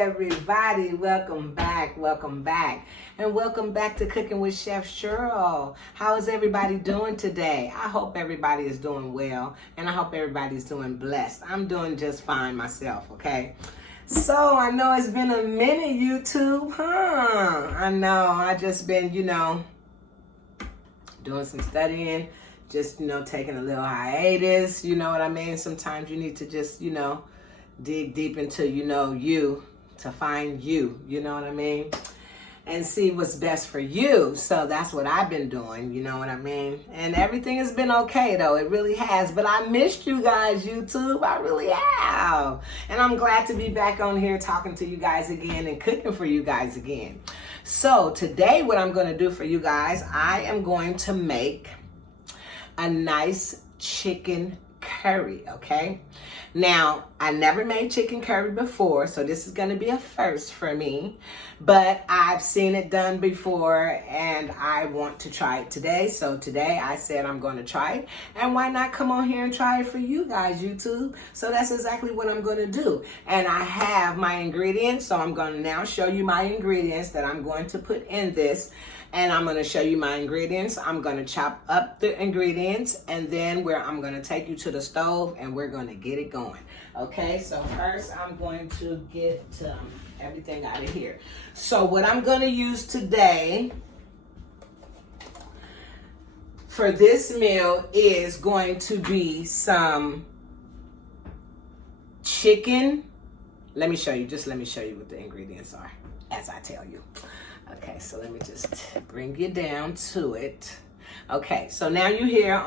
everybody, welcome back, and welcome back to Cooking with Chef Cheryl. How is everybody doing today? I hope everybody is doing well, and I hope everybody's doing blessed. I'm doing just fine myself, okay? So, I know it's been a minute, YouTube, I know, I just been, doing some studying, just, taking a little hiatus, you know what I mean? Sometimes you need to just, dig deep into, you to find you know what I mean? And see what's best for you. So that's what I've been doing, you know what I mean? And everything has been okay though, it really has. But I missed you guys, YouTube, I really have. And I'm glad to be back on here talking to you guys again and cooking for you guys again. So today what I'm gonna do for you guys, I am going to make a nice chicken curry, okay? Now, I never made chicken curry before, so this is gonna be a first for me, but I've seen it done before and I want to try it today. So today I said I'm gonna try it, and why not come on here and try it for you guys, YouTube? So that's exactly what I'm gonna do. And I have my ingredients, so I'm gonna now show you my ingredients that I'm going to put in this. And I'm gonna show you my ingredients. I'm gonna chop up the ingredients, and then I'm gonna take you to the stove and we're gonna get it going. Okay, so first I'm going to get everything out of here. So what I'm gonna use today for this meal is going to be some chicken. Let me show you what the ingredients are as I tell you. Okay, so let me just bring you down to it. Okay, so now you hear,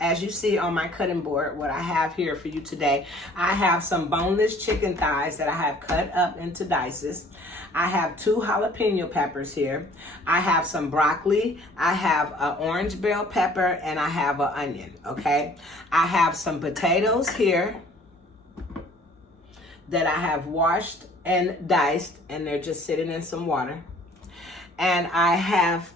as you see on my cutting board, what I have here for you today, I have some boneless chicken thighs that I have cut up into dices. I have 2 jalapeno peppers here. I have some broccoli. I have an orange bell pepper, and I have an onion, okay? I have some potatoes here that I have washed and diced, and they're just sitting in some water. And I have,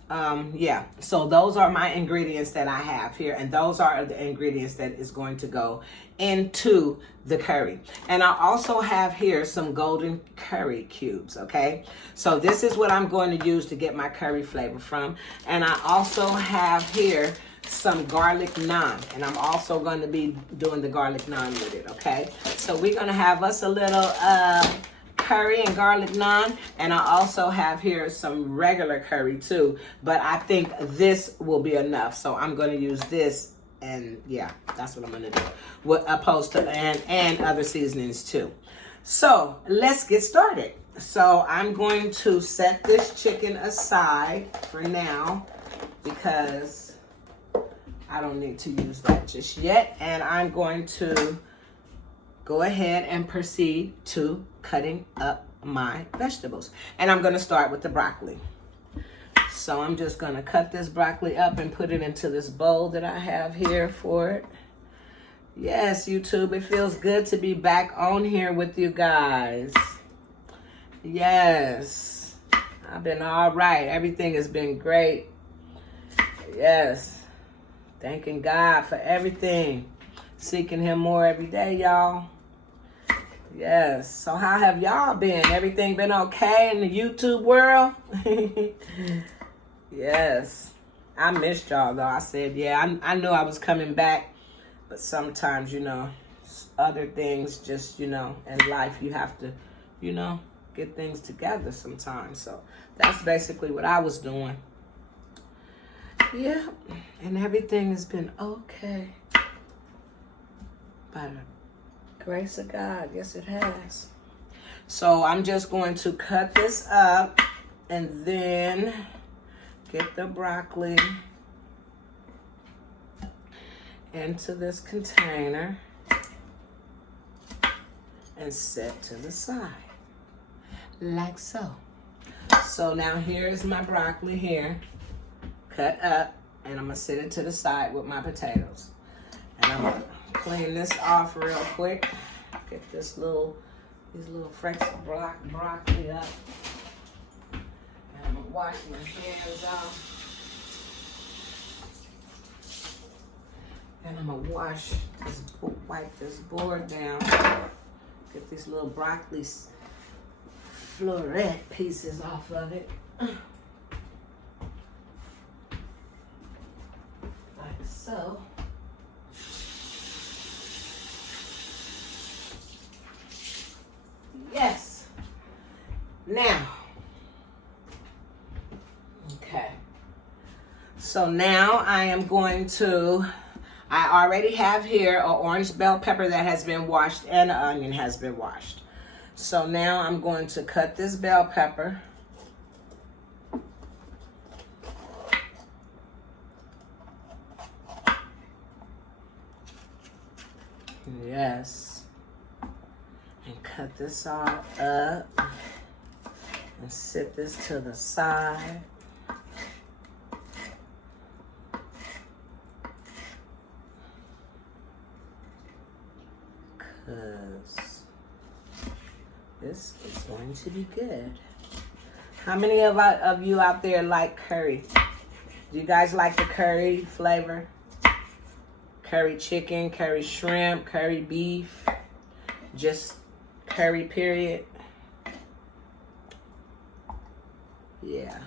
so those are my ingredients that I have here. And those are the ingredients that is going to go into the curry. And I also have here some golden curry cubes, okay? So this is what I'm going to use to get my curry flavor from. And I also have here some garlic naan. And I'm also going to be doing the garlic naan with it, okay? So we're going to have us a little curry and garlic naan, and I also have here some regular curry too, but I think this will be enough, so I'm going to use this, and yeah, that's what I'm going to do, opposed to and other seasonings too. So let's get started. So I'm going to set this chicken aside for now because I don't need to use that just yet, and I'm going to go ahead and proceed to cutting up my vegetables. And I'm going to start with the broccoli. So I'm just going to cut this broccoli up and put it into this bowl that I have here for it. Yes, YouTube, it feels good to be back on here with you guys. Yes, I've been all right. Everything has been great. Yes, thanking God for everything. Seeking him more every day, y'all. Yes. So how have y'all been? Everything been okay in the YouTube world? Yes. I missed y'all though. I said, yeah, I knew I was coming back. But sometimes, other things just, in life you have to, get things together sometimes. So that's basically what I was doing. Yeah. And everything has been okay. By the grace of God, yes it has. So I'm just going to cut this up and then get the broccoli into this container and set to the side, like so. So now here's my broccoli here, cut up, and I'm gonna set it to the side with my potatoes. And I'm gonna clean this off real quick. Get these little fresh broccoli up. And I'm gonna wash my hands off. And I'm gonna wipe this board down. Get these little broccoli floret pieces off of it. Like so. Yes. Now. Okay. So now I am going to, I already have here an orange bell pepper that has been washed and an onion has been washed. So now I'm going to cut this bell pepper. Yes. And cut this all up and set this to the side. Because this is going to be good. How many of you out there like curry? Do you guys like the curry flavor? Curry chicken, curry shrimp, curry beef, just curry period. Yeah,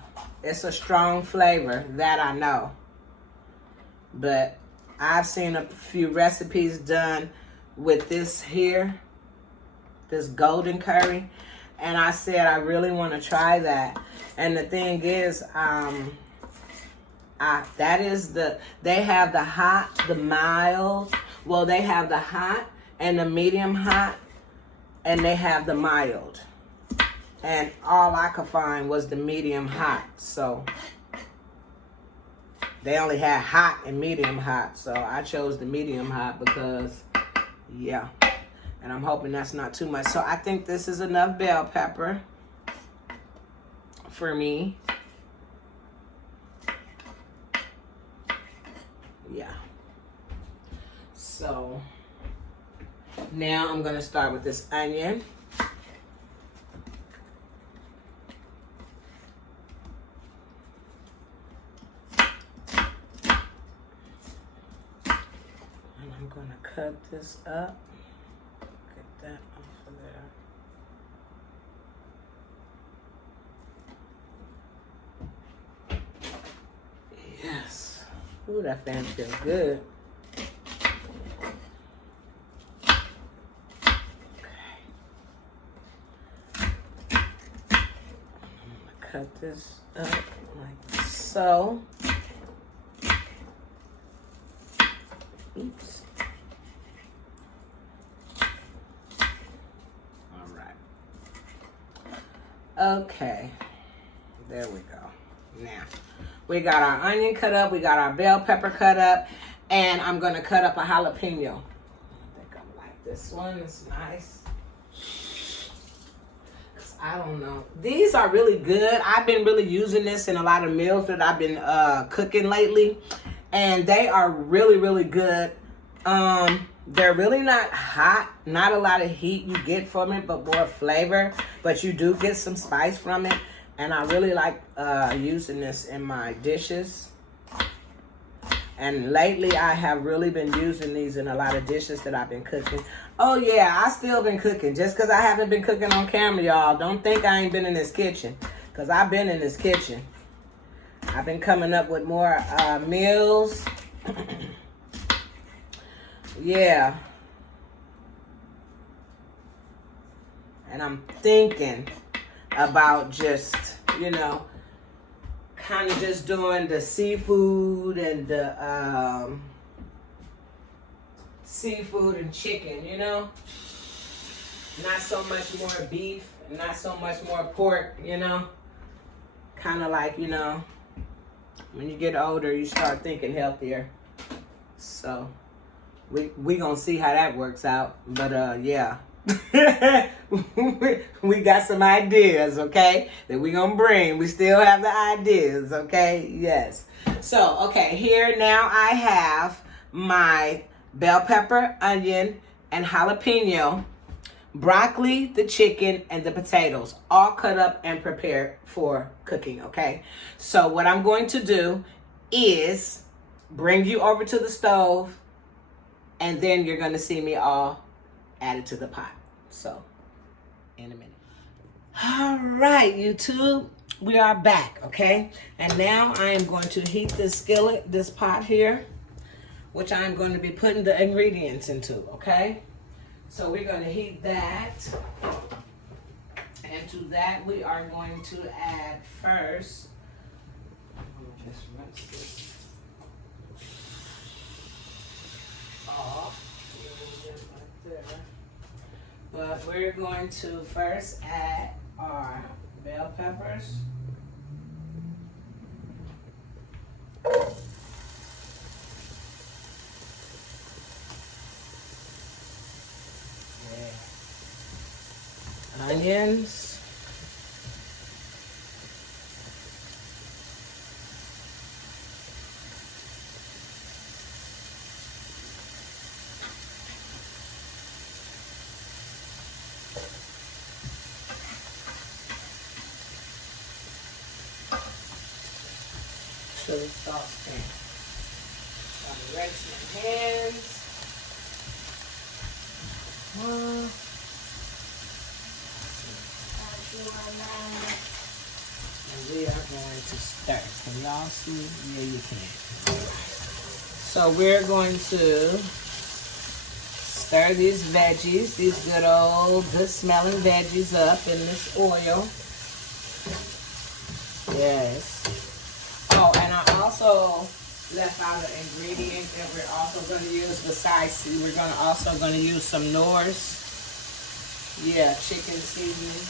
it's a strong flavor, that I know. But I've seen a few recipes done with this here, this golden curry, and I said I really want to try that. And the thing is, that is they have the hot, the mild. Well, they have the hot and the medium hot, and they have the mild. And all I could find was the medium hot. So they only had hot and medium hot. So I chose the medium hot because, yeah. And I'm hoping that's not too much. So I think this is enough bell pepper for me. Yeah. So now I'm going to start with this onion. And I'm going to cut this up. Get that off of there. Yes. Ooh, that fan feels good. Cut this up like so. Oops. All right. Okay. There we go. Now, we got our onion cut up. We got our bell pepper cut up. And I'm going to cut up a jalapeno. I think I like this one. It's nice. I don't know. These are really good. I've been really using this in a lot of meals that I've been cooking lately. And they are really, really good. They're really not hot. Not a lot of heat you get from it, but more flavor. But you do get some spice from it. And I really like using this in my dishes. And lately I have really been using these in a lot of dishes that I've been cooking. Oh yeah, I still been cooking. Just because I haven't been cooking on camera, y'all, don't think I ain't been in this kitchen. Because I've been in this kitchen. I've been coming up with more meals. Yeah. And I'm thinking about just, you know, kind of just doing the seafood and the seafood and chicken, you know? Not so much more beef, not so much more pork, you know? Kind of like, you know, when you get older, you start thinking healthier. So, we gonna see how that works out. But, yeah. We got some ideas, okay, that we gonna bring. We still have the ideas, okay? Yes. So, okay, here now I have my bell pepper, onion, and jalapeno, broccoli, the chicken, and the potatoes, all cut up and prepared for cooking, okay? So what I'm going to do is bring you over to the stove, and then you're gonna see me all add it to the pot. So, in a minute. All right, YouTube, we are back, okay? And now I am going to heat this skillet, this pot here, which I'm going to be putting the ingredients into, okay? So we're going to heat that. And to that, we are going to add first, I'm going to just rinse this off. Right there. But we're going to first add our bell peppers. Yeah. Onions. Chili saucepan. I'm rinse my hands. And we are going to stir. Can y'all see? Yeah, you can. So we're going to stir these veggies, these good old, good smelling veggies up in this oil. Yes. Oh, and I also left out an ingredient that we're also going to use besides, we're also going to use some Knorr's. Yeah, chicken seasoning.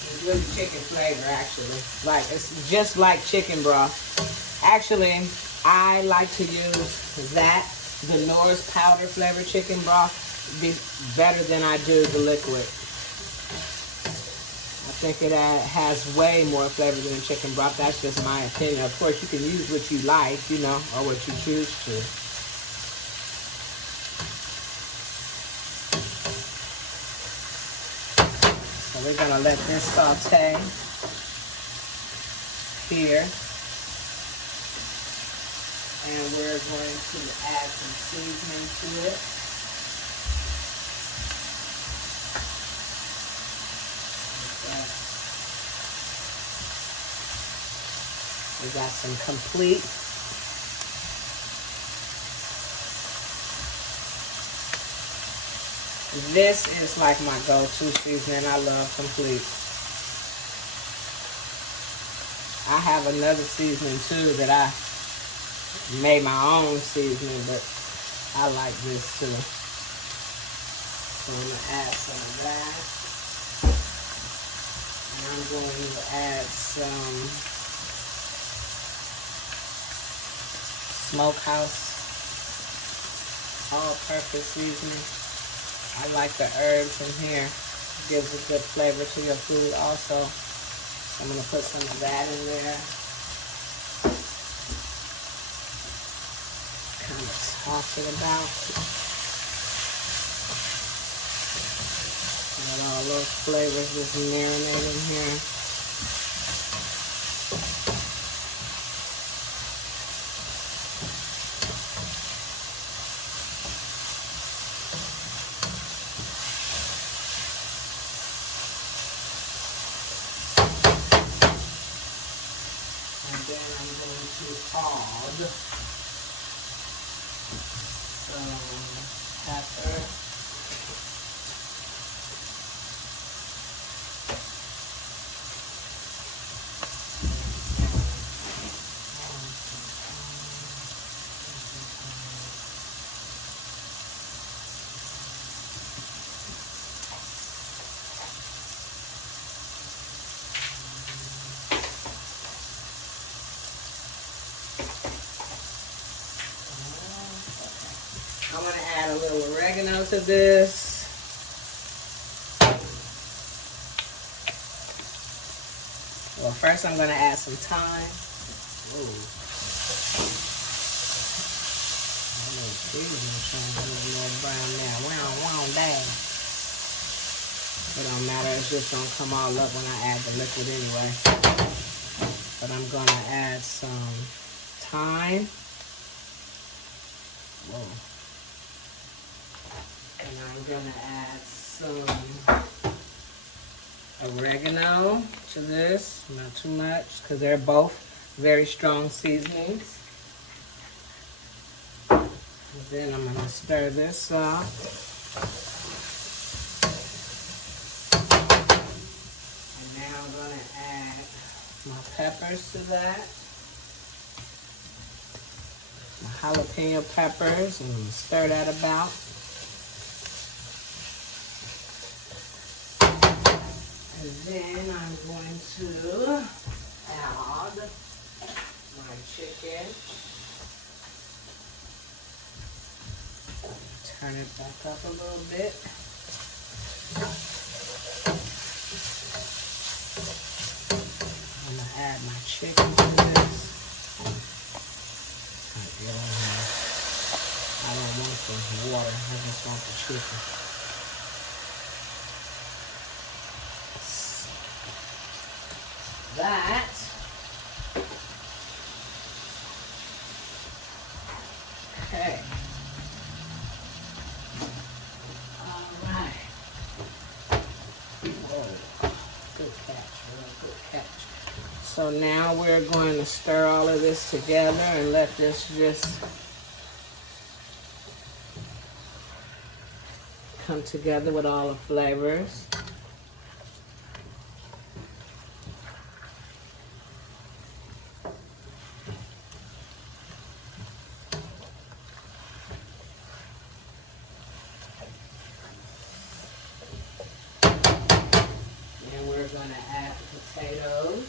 It's really chicken flavor, actually. Like, it's just like chicken broth. Actually, I like to use that, the Knorr's powder flavored chicken broth, better than I do the liquid. I think it has way more flavor than chicken broth. That's just my opinion. Of course, you can use what you like, you know, or what you choose to. So we're going to let this saute here. And we're going to add some seasoning to it. We got some complete. This is like my go-to seasoning. I love complete. I have another seasoning too that I made my own seasoning, but I like this too. So I'm going to add some of that. And I'm going to add some Smokehouse all-purpose seasoning. I like the herbs in here. It gives a good flavor to your food also. So I'm going to put some of that in there. Kind of toss it about. Let all those flavors just marinate in here. Then I'm going to add some pepper. I want to add a little oregano to this. Well, first I'm going to add some thyme. Ooh. A little brown now. Wow, dang. It don't matter. It's just going to come all up when I add the liquid anyway. But I'm going to add some thyme. Whoa. And I'm gonna add some oregano to this, not too much, because they're both very strong seasonings. And then I'm gonna stir this up. And now I'm gonna add my peppers to that. My jalapeno peppers, and I'm gonna stir that about. And then I'm going to add my chicken. Turn it back up a little bit. I'm going to add my chicken to this. I don't want the water, I just want the chicken. That. Okay. All right. Whoa. Good catch, real good catch. So now we're going to stir all of this together and let this just come together with all the flavors. Going to add potatoes.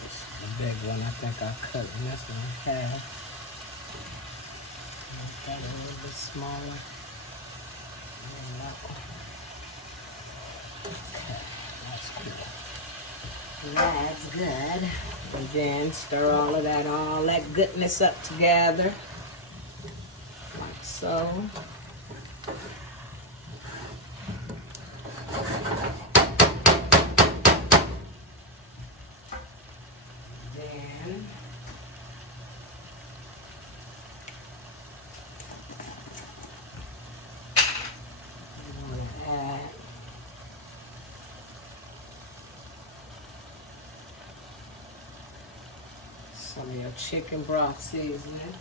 This is the big one. I think I'll cut this one in half. Make that a little bit smaller. And that one. Okay, that's good. That's good. And then stir all of that, all that goodness up together. Like so. Then I'm going to add some of your chicken broth seasoning.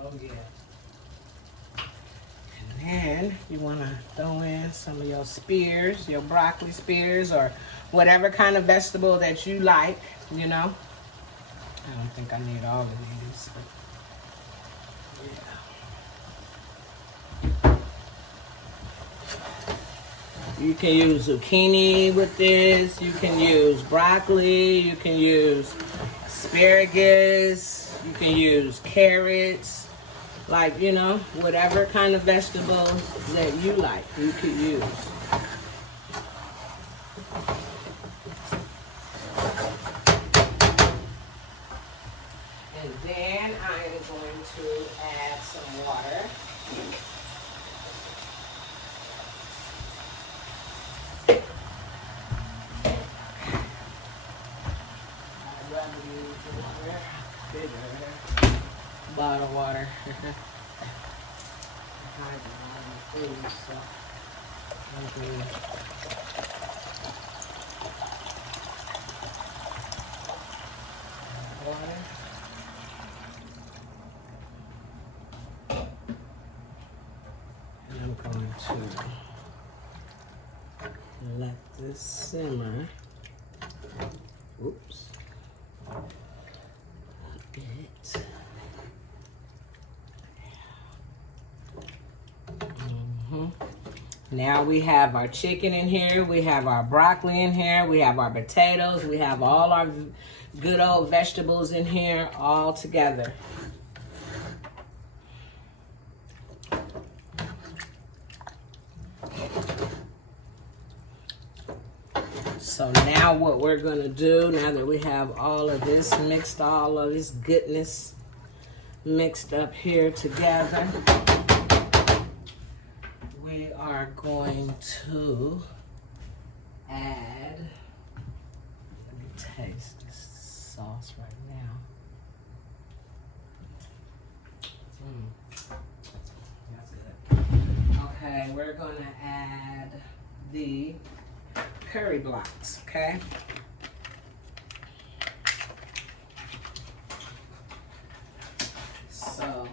Oh yeah. And then you want to throw in some of your spears, your broccoli spears, or whatever kind of vegetable that you like, you know. I don't think I need all of these, but yeah. You can use zucchini with this, you can use broccoli, you can use asparagus, you can use carrots, like, you know, whatever kind of vegetable that you like, you could use. And then I am going to add some water. I'd rather use the water, bigger bottle water. Food, so water. And I'm going to let this simmer. Oops. A bit. Now we have our chicken in here, we have our broccoli in here, we have our potatoes, we have all our good old vegetables in here all together. So now what we're gonna do, now that we have all of this mixed, all of this goodness mixed up here together, we are going to add, let me taste this sauce right now. That's good. Okay, we're gonna add the curry blocks, okay? So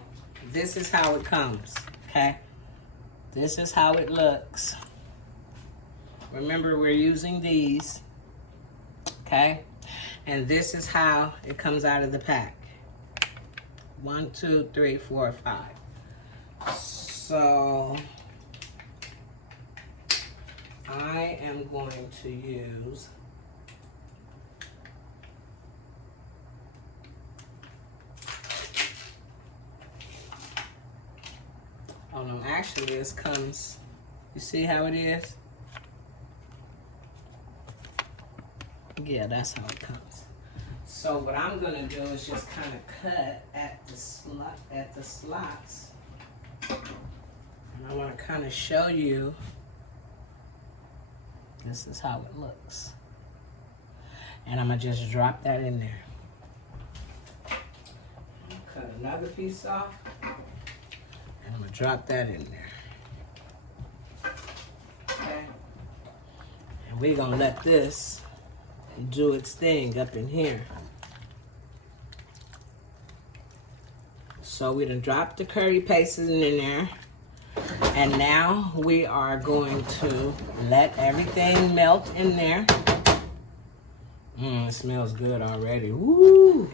this is how it comes, okay? This is how it looks. Remember, we're using these, okay? And this is how it comes out of the pack. 1, 2, 3, 4, 5. So I am going to use actually this comes, you see how it is? Yeah, that's how it comes. So what I'm gonna do is just kind of cut at the slots. And I want to kind of show you, this is how it looks. And I'm gonna just drop that in there. Cut another piece off. And I'm gonna drop that in there. Okay. And we're gonna let this do its thing up in here. So we done dropped the curry paste in there. And now we are going to let everything melt in there. It smells good already. Woo!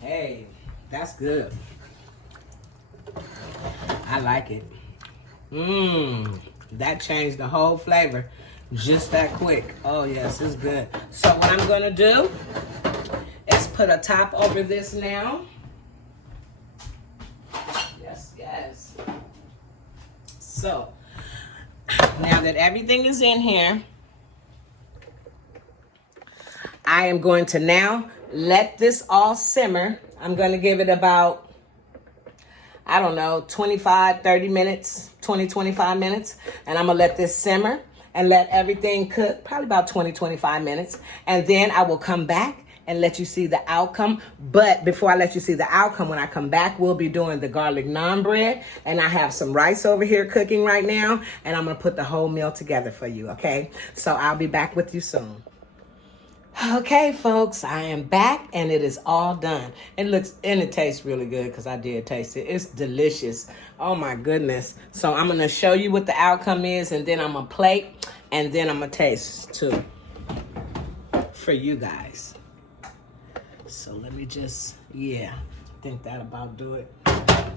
Hey, that's good. I like it. That changed the whole flavor just that quick. Oh yes, it's good. So what I'm gonna do is put a top over this now. Yes. So now that everything is in here, I am going to now let this all simmer. I'm going to give it about, I don't know, 25, 30 minutes, 20, 25 minutes. And I'm going to let this simmer and let everything cook, probably about 20, 25 minutes. And then I will come back and let you see the outcome. But before I let you see the outcome, when I come back, we'll be doing the garlic naan bread. And I have some rice over here cooking right now. And I'm going to put the whole meal together for you, okay? So I'll be back with you soon. Okay, folks, I am back and it is all done. It looks and it tastes really good because I did taste it. It's delicious. Oh my goodness. So I'm going to show you what the outcome is, and then I'm going to plate, and then I'm going to taste too for you guys. So let me just, I think that about do it.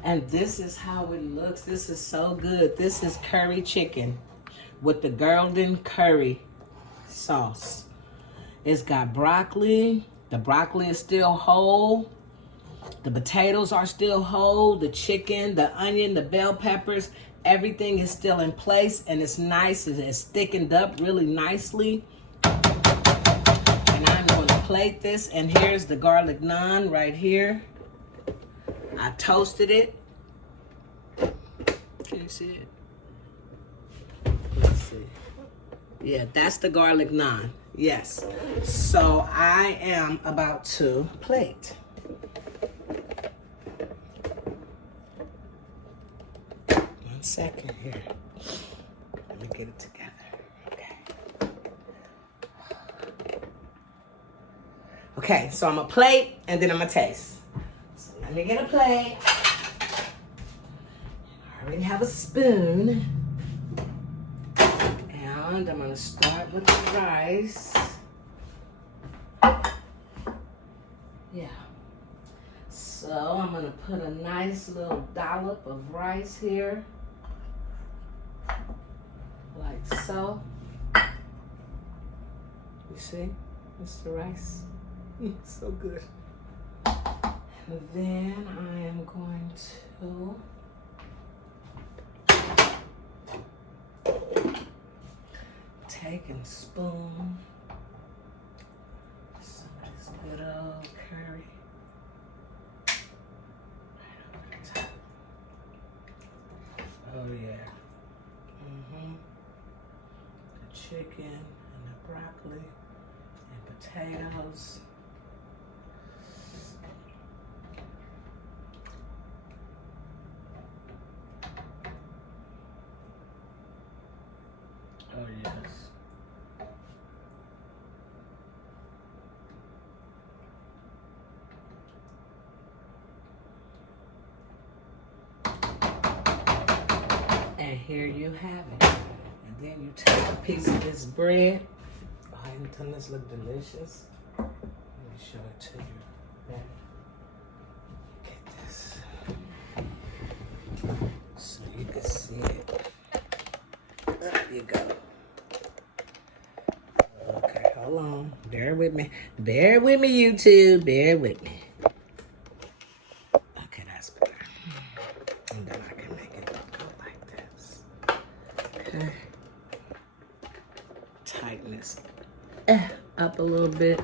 And this is how it looks. This is so good. This is curry chicken with the golden curry sauce. It's got broccoli. The broccoli is still whole. The potatoes are still whole. The chicken, the onion, the bell peppers, everything is still in place, and it's nice. It's thickened up really nicely. And I'm going to plate this, and here's the garlic naan right here. I toasted it. Can you see it? Let's see. Yeah, that's the garlic naan. Yes. So I am about to plate. One second here. Let me get it together. Okay. Okay, so I'm gonna plate and then I'm gonna taste. So let me get a plate. I already have a spoon. And I'm gonna start with the rice. Yeah. So I'm gonna put a nice little dollop of rice here. Like so. You see? It's the rice. So good. And then I am going to take and spoon some of this good old curry. Oh yeah. The chicken and the broccoli and potatoes. Oh yes. And here you have it. And then you take a piece of this bread. Oh, doesn't this look delicious? Let me show it to you. Get this. So you can see it. There you go. Okay, hold on. Bear with me. Bear with me, YouTube. Bear with me. Okay, that's better. And then I can make it go like this. Okay. Tighten this up a little bit.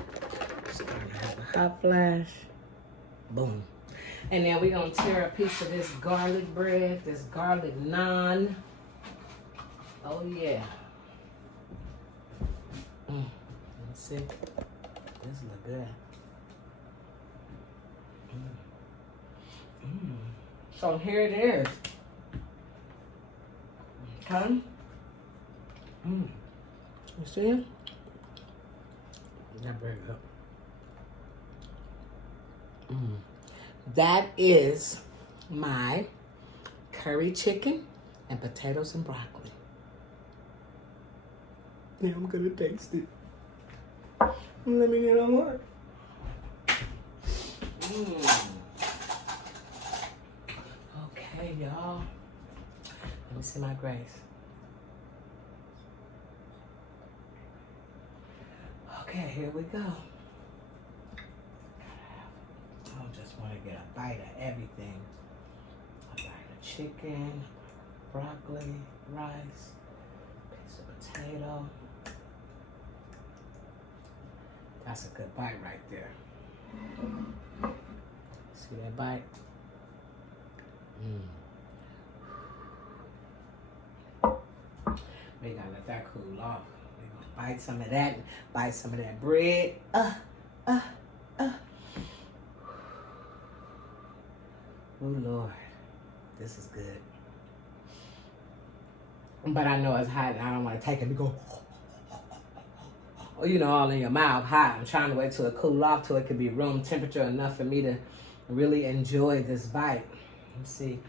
Starting to have a hot flash. Boom. And then we're going to tear a piece of this garlic bread, this garlic naan. Oh, yeah. Let's see. This look good. So here it is. Okay. You see it? That bread up. That is my curry chicken and potatoes and broccoli. Now I'm gonna taste it. Let me get on more. Okay, y'all. Let me see my grace. Okay, here we go. I just want to get a bite of everything. A bite of chicken, broccoli, rice, piece of potato. That's a good bite right there. See that bite? We gotta let that cool off. We're gonna bite some of that, bite some of that bread. Oh Lord, this is good. But I know it's hot and I don't want to take it to go, you know, all in your mouth hot. I'm trying to wait till it cool off till it can be room temperature enough for me to really enjoy this bite. Let's see.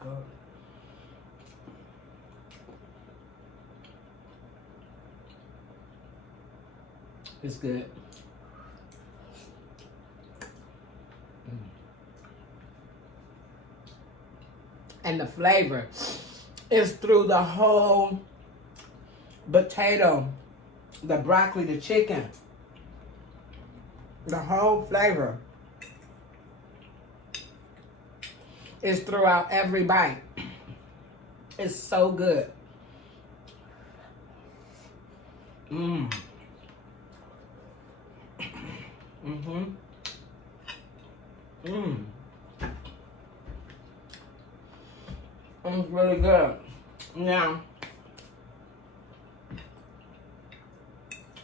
Good. It's good. And the flavor is through the whole potato, the broccoli, the chicken. The whole flavor is throughout every bite. It's so good. It's really good. Now,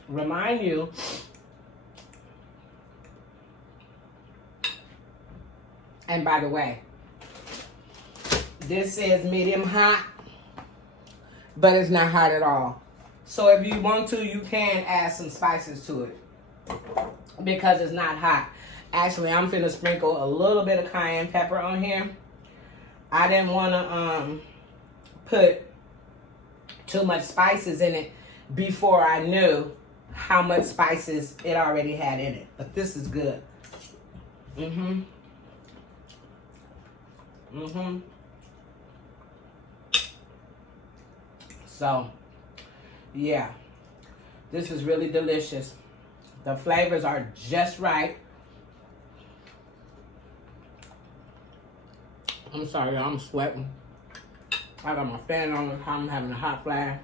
remind you, and by the way, this is medium hot, but it's not hot at all. So if you want to, you can add some spices to it because it's not hot. Actually, I'm finna sprinkle a little bit of cayenne pepper on here. I didn't want to put too much spices in it before I knew how much spices it already had in it. But this is good. So, yeah. This is really delicious. The flavors are just right. I'm sorry, I'm sweating. I got my fan on. I'm having a hot flash.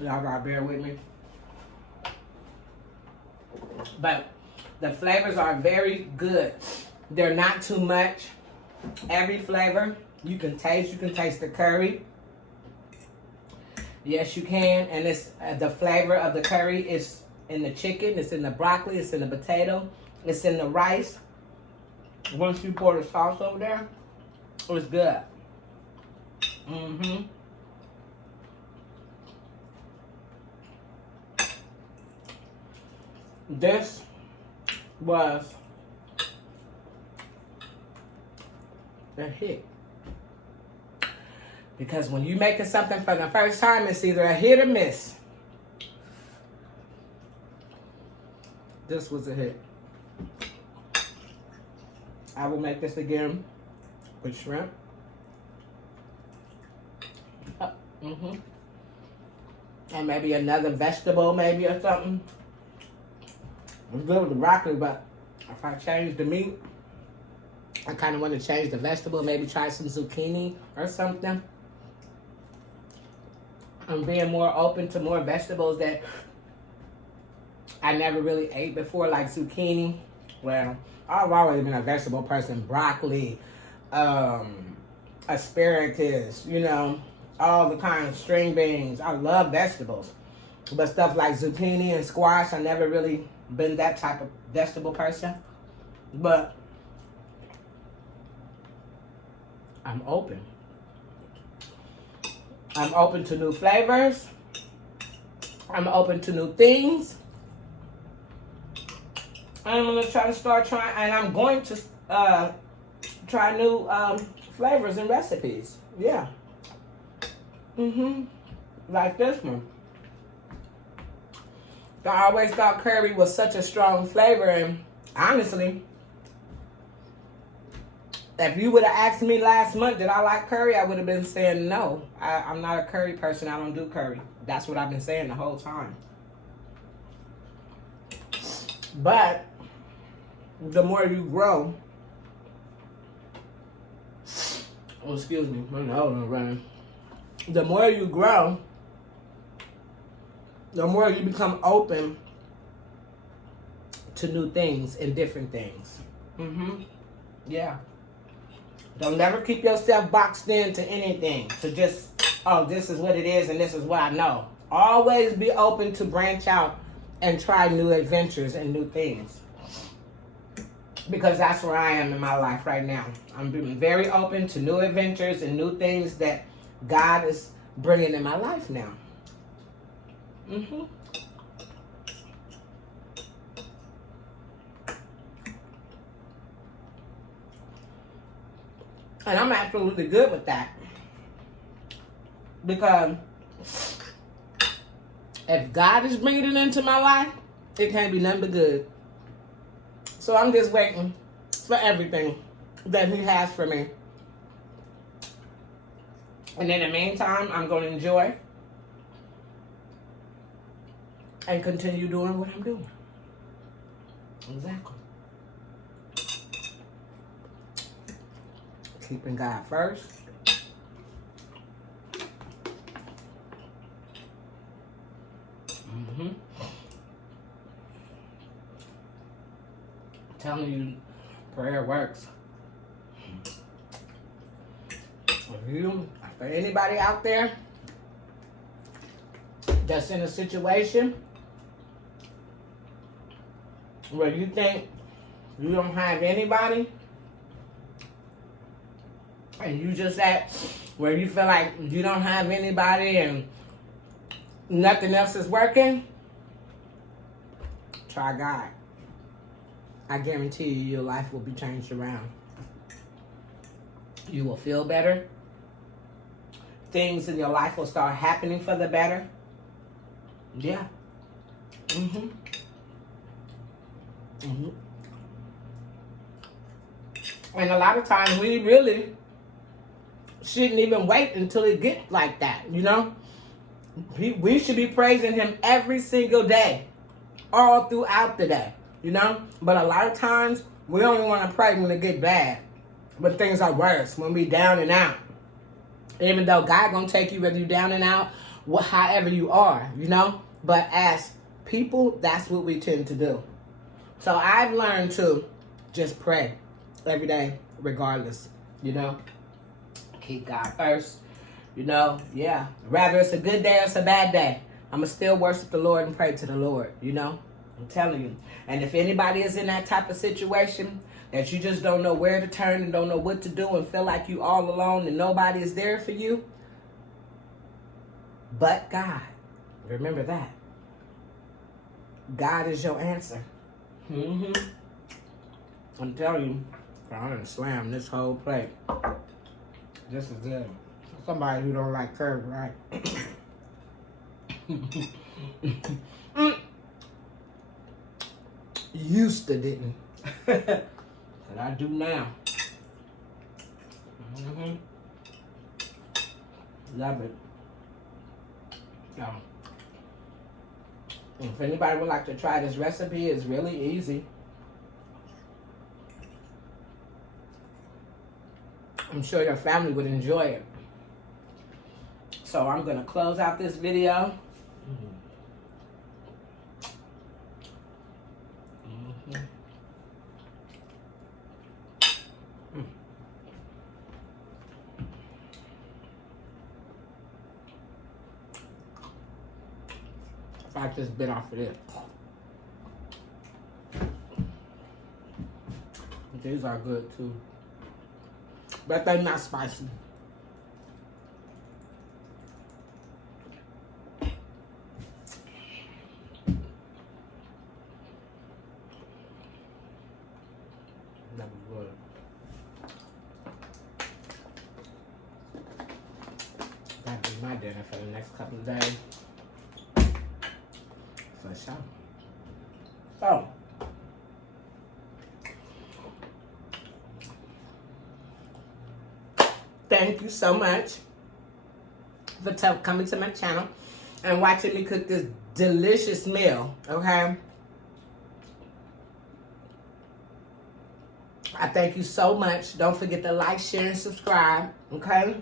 Y'all gotta bear with me. But the flavors are very good. They're not too much. Every flavor you can taste. You can taste the curry. Yes, you can. And it's the flavor of the curry is in the chicken. It's in the broccoli. It's in the potato. It's in the rice. Once you pour the sauce over there, it's good. This was a hit. Because when you making something for the first time, it's either a hit or miss. This was a hit. I will make this again with shrimp. And maybe another vegetable, maybe, or something. I'm good with the broccoli, but if I change the meat, I kind of want to change the vegetable. Maybe try some zucchini or something. I'm being more open to more vegetables that I never really ate before, like zucchini. Well, I've always been a vegetable person. Broccoli, asparagus, you know, all the kind of string beans. I love vegetables. But stuff like zucchini and squash, I never really been that type of vegetable person. But I'm open. I'm open to new flavors. I'm open to new things. I'm going to try to start trying, and I'm going to try new flavors and recipes. Yeah. Like this one. I always thought curry was such a strong flavor, and honestly, if you would have asked me last month, did I like curry, I would have been saying no. I'm not a curry person. I don't do curry. That's what I've been saying the whole time. But the more you grow, oh, excuse me, my nose is running. The more you grow, the more you become open to new things and different things. Yeah. Don't never keep yourself boxed into anything. To just, oh, this is what it is and this is what I know. Always be open to branch out and try new adventures and new things. Because that's where I am in my life right now. I'm being very open to new adventures and new things that God is bringing in my life now. And I'm absolutely good with that. Because if God is bringing it into my life, it can't be nothing but good. So I'm just waiting for everything that He has for me. And in the meantime, I'm going to enjoy and continue doing what I'm doing. Exactly. Keeping God first. Telling you, prayer works. For anybody out there that's in a situation where you think you don't have anybody, and you just at where you feel like you don't have anybody and nothing else is working, try God. I guarantee you, your life will be changed around. You will feel better. Things in your life will start happening for the better. Yeah. Mm-hmm. Mm-hmm. And a lot of times we really shouldn't even wait until it gets like that, you know? We should be praising him every single day, all throughout the day, you know? But a lot of times we only want to pray when it gets bad, when things are worse, when we down and out. Even though God gonna take you whether you down and out, however you are, you know? But as people, that's what we tend to do. So I've learned to just pray every day, regardless, you know? Keep God first, you know? Yeah. Rather it's a good day or it's a bad day, I'm going to still worship the Lord and pray to the Lord, you know? I'm telling you. And if anybody is in that type of situation that you just don't know where to turn and don't know what to do and feel like you all alone and nobody is there for you, but God. Remember that. God is your answer. Mm-hmm. I'm telling you, I'm going to slam this whole plate. This is good. Somebody who don't like curry, right? Used to didn't. But I do now. Mm-hmm. Love it. If anybody would like to try this recipe, it's really easy. I'm sure your family would enjoy it. So I'm going to close out this video. Mm-hmm. I just bit off of it. These are good too. But they're not spicy. That was good. That'll be my dinner for the next couple of days. For sure. So, thank you so much for coming to my channel and watching me cook this delicious meal, okay? I thank you so much. Don't forget to like, share, and subscribe, okay?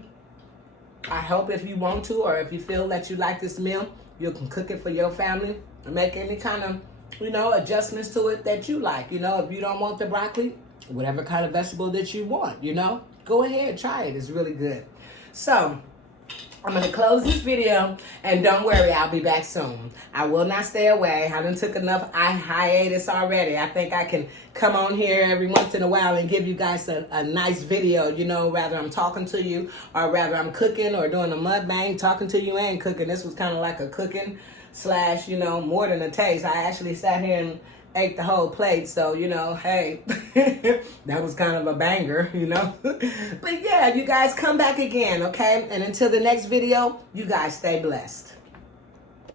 I hope if you want to or if you feel that you like this meal, you can cook it for your family and make any kind of, you know, adjustments to it that you like. You know, if you don't want the broccoli, whatever kind of vegetable that you want, you know, go ahead, try it. It's really good. So, I'm going to close this video, and don't worry, I'll be back soon. I will not stay away. I done took enough hiatus already. I think I can come on here every once in a while and give you guys a nice video, you know, rather I'm talking to you or rather I'm cooking or doing a mukbang, talking to you and cooking. This was kind of like a cooking / you know, more than a taste. I actually sat here and ate the whole plate, so, you know, hey, that was kind of a banger, you know. But yeah, you guys come back again, okay? And until the next video, you guys stay blessed.